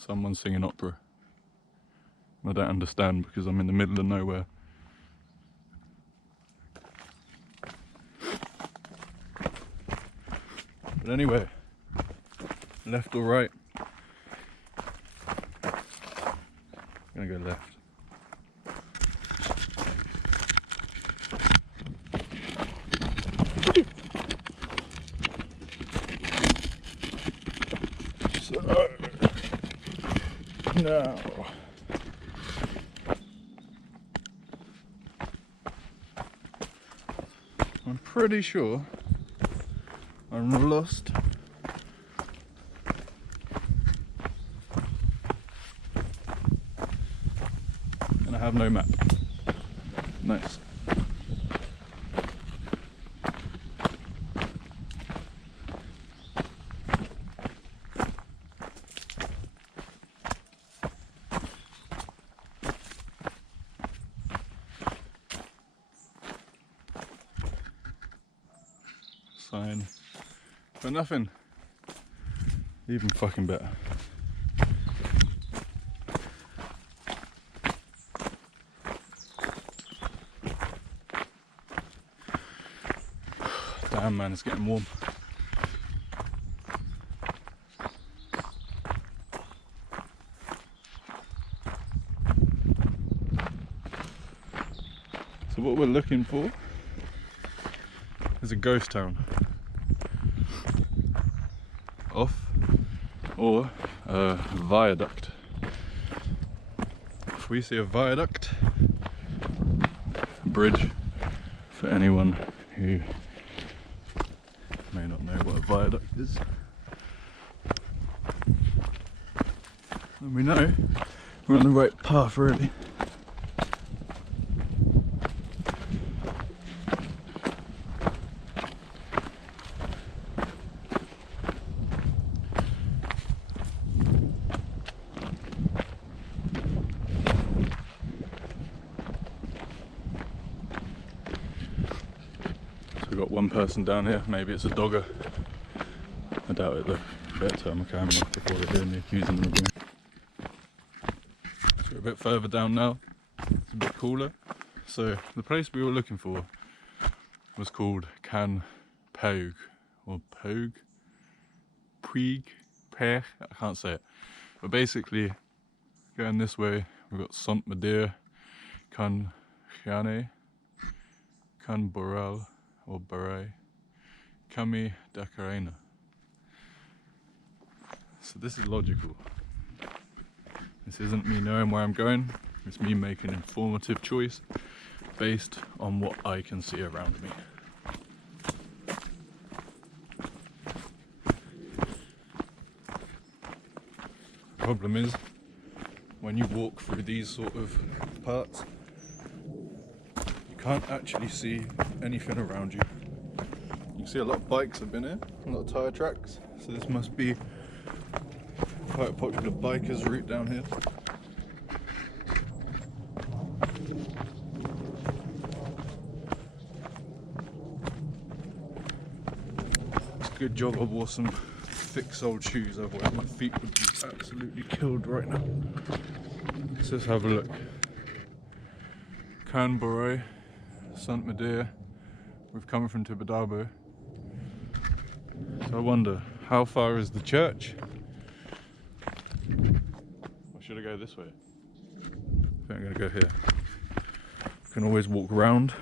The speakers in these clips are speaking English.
someone singing opera. I don't understand because I'm in the middle of nowhere. But anyway, left or right? I'm gonna go left. So now I'm pretty sure I'm lost. And I have no map. Nice. Sign for nothing. Even fucking better. Damn man, it's getting warm. So what we're looking for is a ghost town. Off or a viaduct. If we see a viaduct, a bridge, for anyone who may not know what a viaduct is, then we know we're on the right path really. We've got one person down here, maybe it's a dogger. I doubt it though. Better turn my camera off before they hear me accusing them of being. So we're a bit further down now, it's a bit cooler. So the place we were looking for was called Can Puig, or Puig, I can't say it. But basically, going this way, we've got Sant Madeira, Can Boral, or Baray, Kami da Carena. So this is logical. This isn't me knowing where I'm going, it's me making an informative choice based on what I can see around me. The problem is, when you walk through these sort of parts, you can't actually see anything around you. You can see a lot of bikes have been here, a lot of tyre tracks, so this must be quite a popular bikers route down here. It's a good job I wore some thick soled shoes, otherwise my feet would be absolutely killed right now. So let's have a look. Can Puig, Sant Madeira. We've come from Tibidabo. So I wonder, how far is the church? Or should I go this way? I think I'm going to go here. You can always walk round.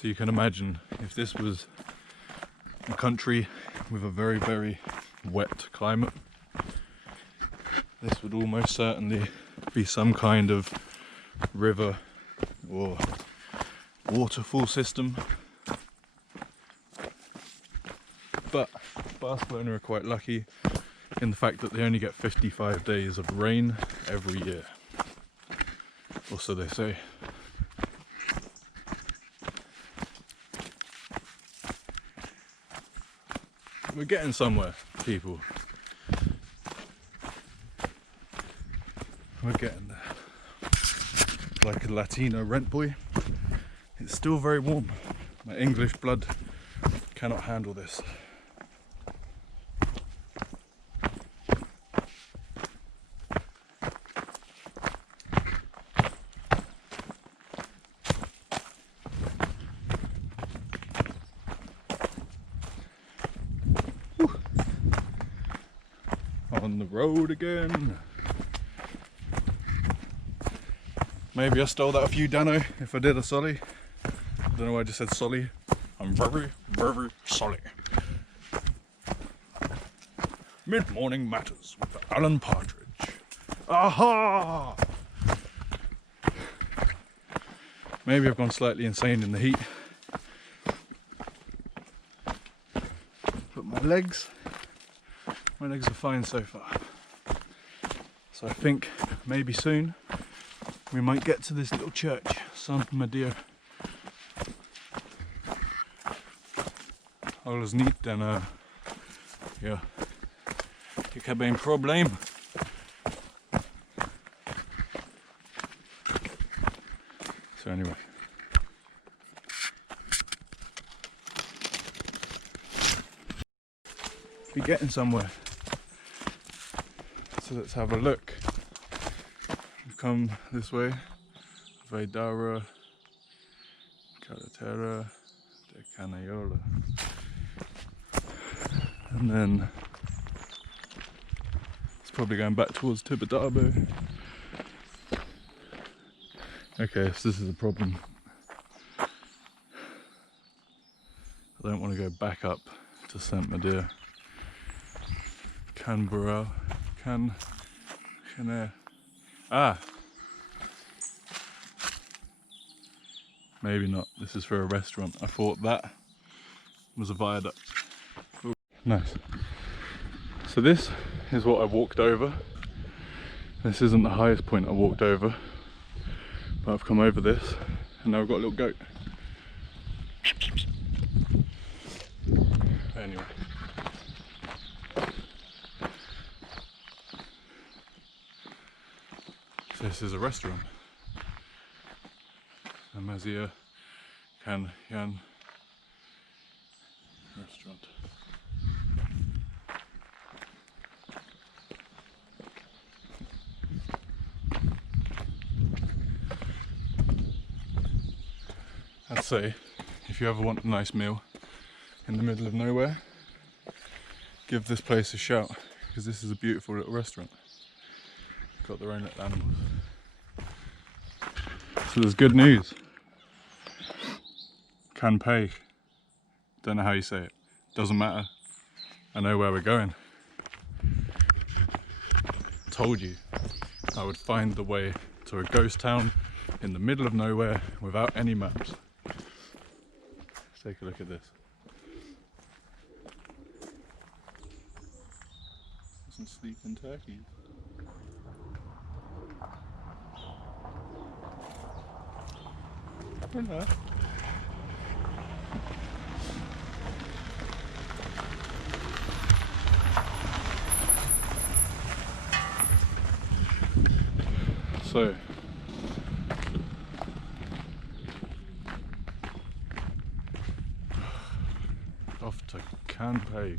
So you can imagine if this was a country with a very, very wet climate, this would almost certainly be some kind of river or waterfall system. But Barcelona are quite lucky in the fact that they only get 55 days of rain every year. Or so they say. We're getting somewhere, people. We're getting there. like a Latino rent boy. It's still very warm. My English blood cannot handle this. Whew. On the road again. Maybe I stole that off you, Dano, if I did a solly. I don't know why I just said solly. I'm very, very sorry. Mid-morning matters with Alan Partridge. Aha! Maybe I've gone slightly insane in the heat. But my legs are fine so far. So I think maybe soon we might get to this little church, Sant Maria. Alles niet, dan ja, ik heb een probleem. So anyway. We're getting somewhere. So let's have a look. We've come this way. Vaidara, Carretera de Canayola. And then it's probably going back towards Tibidabo. Okay, so this is a problem. I don't want to go back up to Sant Maria. Canberra. Maybe not. This is for a restaurant. I thought that was a viaduct. Ooh, nice. So this is what I walked over. This isn't the highest point I walked over, but I've come over this and now I've got a little goat. Anyway. So this is a restaurant. Amazia Can Yan restaurant. I'd say if you ever want a nice meal in the middle of nowhere, give this place a shout, because this is a beautiful little restaurant. Got their own little animals. So there's good news. Can Puig. Don't know how you say it. Doesn't matter. I know where we're going. Told you I would find the way to a ghost town in the middle of nowhere without any maps. Let's take a look at this. Some sleeping turkeys. Hello. So off to Can Puig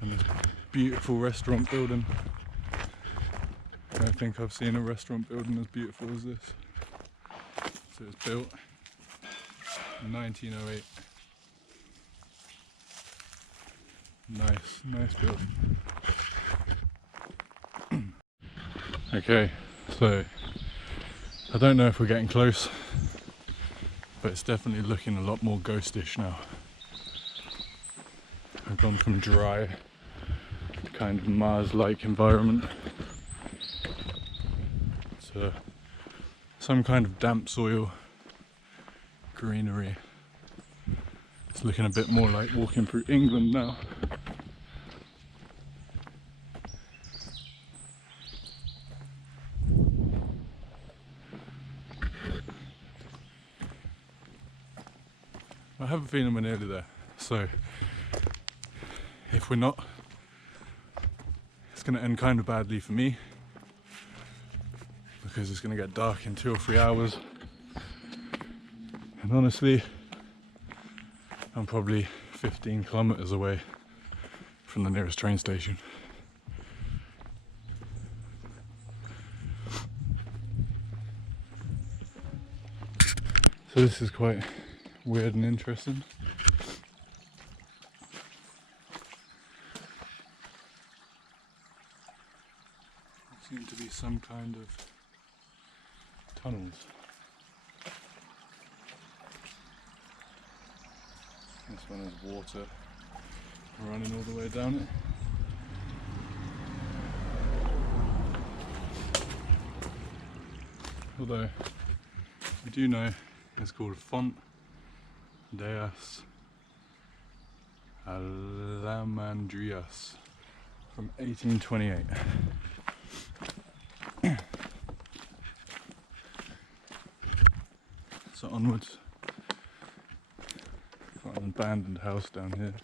and this beautiful restaurant building. I don't think I've seen a restaurant building as beautiful as this. So it was built in 1908. Nice building. Okay, so I don't know if we're getting close, but it's definitely looking a lot more ghostish now. I've gone from dry to kind of Mars-like environment to some kind of damp soil, greenery. It's looking a bit more like walking through England now. I have a feeling we're nearly there, so if we're not, it's going to end kind of badly for me, because it's going to get dark in 2 or 3 hours. And honestly, I'm probably 15 kilometers away from the nearest train station. So this is quite weird and interesting. There seem to be some kind of tunnels. This one has water running all the way down it. Although we do know it's called Font das Alamandrias from 1828. So onwards. Got an abandoned house down here.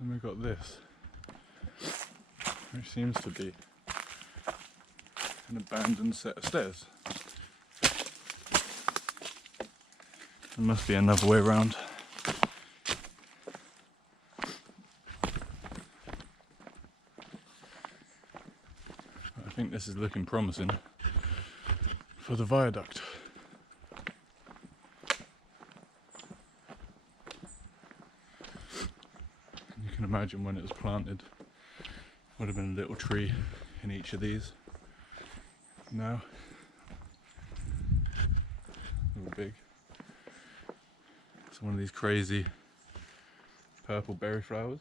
And we've got this, which seems to be an abandoned set of stairs. There must be another way around. I think this is looking promising for the viaduct. You can imagine when it was planted, would have been a little tree in each of these. Now, a little big. It's one of these crazy purple berry flowers.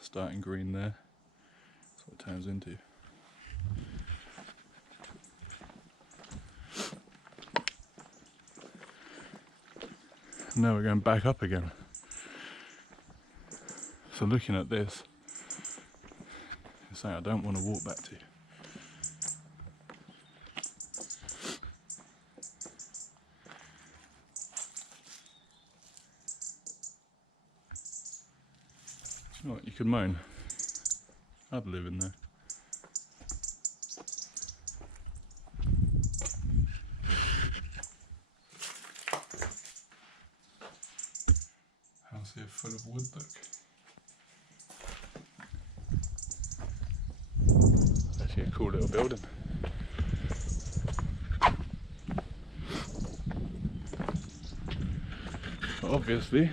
Starting green there. That's what it turns into. Now we're going back up again. So looking at this, it's something I don't want to walk back to. You know what, you could moan. I'd live in there. House here full of wood, look. It's actually a cool little building. But obviously,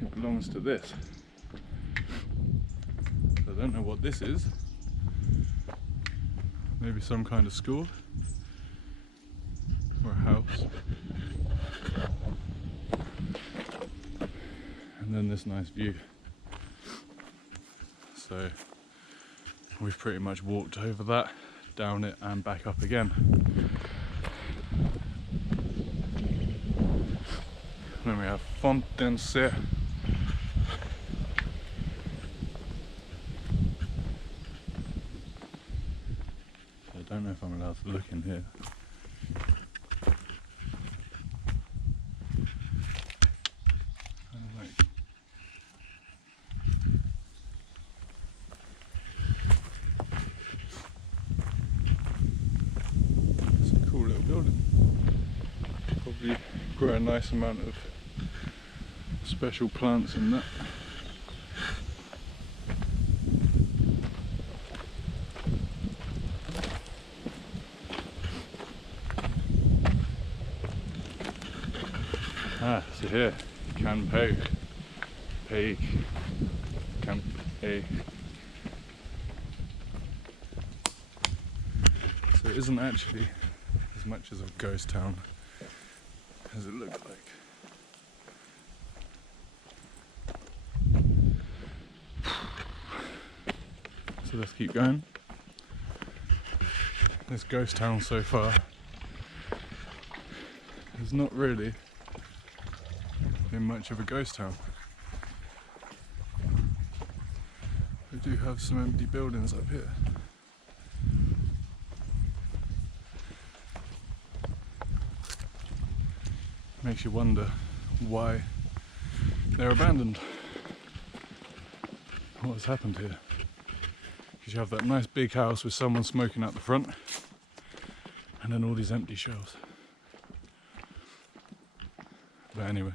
it belongs to this. I don't know what this is. Maybe some kind of school or a house. And then this nice view. So we've pretty much walked over that, down it and back up again. Then we have Fontainebleau. I don't know if I'm allowed to look in here. It's a cool little building. Probably grow a nice amount of special plants in that. So here, Can Puig, Can Puig. So it isn't actually as much as a ghost town as it looked like. So let's keep going. This ghost town so far is not really been much of a ghost town. We do have some empty buildings up here. Makes you wonder why they're abandoned. What has happened here? Because you have that nice big house with someone smoking out the front, and then all these empty shelves. But anyway,